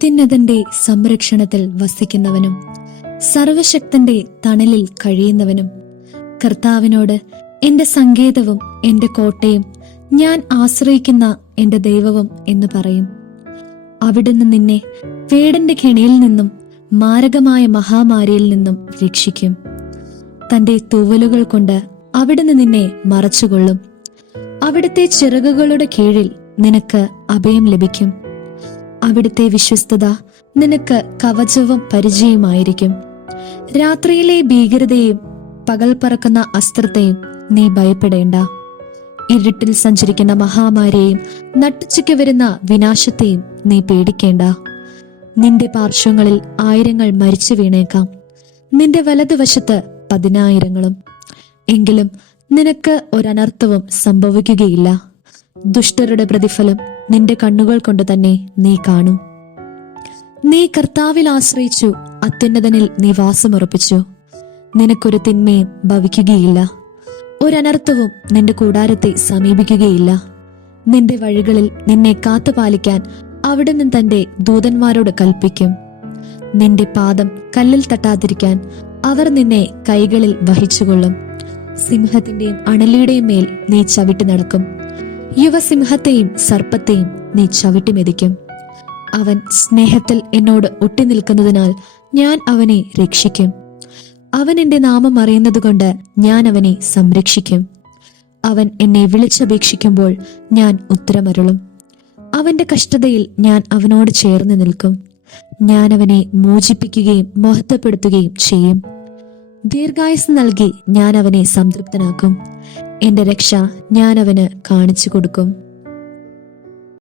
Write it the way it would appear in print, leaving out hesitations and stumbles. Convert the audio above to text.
അത്യുന്നതന്റെ സംരക്ഷണത്തിൽ വസിക്കുന്നവനും സർവശക്തന്റെ തണലിൽ കഴിയുന്നവനും കർത്താവിനോട് എന്റെ സങ്കേതവും എന്റെ കോട്ടയും ഞാൻ ആശ്രയിക്കുന്ന എന്റെ ദൈവവും എന്ന് പറയും. അവിടുന്ന് നിന്നെ വേടന്റെ കെണിയിൽ നിന്നും മാരകമായ മഹാമാരിയിൽ നിന്നും രക്ഷിക്കും. തന്റെ തൂവലുകൾ കൊണ്ട് അവിടുന്ന് നിന്നെ മറച്ചുകൊള്ളും. അവിടുത്തെ ചിറകുകളുടെ കീഴിൽ നിനക്ക് അഭയം ലഭിക്കും. അവിടുത്തെ വിശ്വസ്തത നിനക്ക് കവചവും പരിചയമായിരിക്കും. രാത്രിയിലെ ഭീകരതയും പകൽ പറക്കുന്ന അസ്ത്രത്തെയും നീ ഭയപ്പെടേണ്ട. ഇരുട്ടിൽ സഞ്ചരിക്കുന്ന മഹാമാരിയെയും നട്ടുച്ചയ്ക്ക് വരുന്ന വിനാശത്തെയും നീ പേടിക്കേണ്ട. നിന്റെ പാർശ്വങ്ങളിൽ 1000 മരിച്ചു വീണേക്കാം, നിന്റെ വലതുവശത്ത് 10,000. എങ്കിലും നിനക്ക് ഒരനർത്ഥവും സംഭവിക്കുകയില്ല. ദുഷ്ടരുടെ പ്രതിഫലം നിന്റെ കണ്ണുകൾ കൊണ്ട് തന്നെ നീ കാണും. നീ കർത്താവിൽ ആശ്രയിച്ചു, അത്യുന്നതനിൽ നീ വാസമുറപ്പിച്ചു. നിനക്കൊരു തിന്മയും ഭവിക്കുകയില്ല, ഒരനർത്ഥവും നിന്റെ കൂടാരത്തെ സമീപിക്കുകയില്ല. നിന്റെ വഴികളിൽ നിന്നെ കാത്തുപാലിക്കാൻ അവിടുന്ന് തന്റെ ദൂതന്മാരോട് കൽപ്പിക്കും. നിന്റെ പാദം കല്ലിൽ തട്ടാതിരിക്കാൻ അവർ നിന്നെ കൈകളിൽ വഹിച്ചുകൊള്ളും. സിംഹത്തിന്റെയും അണലിയുടെയും മേൽ നീ ചവിട്ടി നടക്കും. യുവസിംഹത്തെയും സർപ്പത്തെയും നീ ചവിട്ടി മെതിക്കും. അവൻ സ്നേഹത്തിൽ എന്നോട് ഒട്ടി നിൽക്കുന്നതിനാൽ ഞാൻ അവനെ രക്ഷിക്കും. അവൻ എന്റെ നാമം അറിയുന്നതുകൊണ്ട് ഞാൻ അവനെ സംരക്ഷിക്കും. അവൻ എന്നെ വിളിച്ചപേക്ഷിക്കുമ്പോൾ ഞാൻ ഉത്തരമരുളും. അവന്റെ കഷ്ടതയിൽ ഞാൻ അവനോട് ചേർന്ന് നിൽക്കും. ഞാൻ അവനെ മോചിപ്പിക്കുകയും മഹത്വപ്പെടുത്തുകയും ചെയ്യും. ദീർഘായുസ് നൽകി ഞാൻ അവനെ സംതൃപ്തനാക്കും. എന്റെ രക്ഷ ഞാൻ അവന് കാണിച്ചു കൊടുക്കും.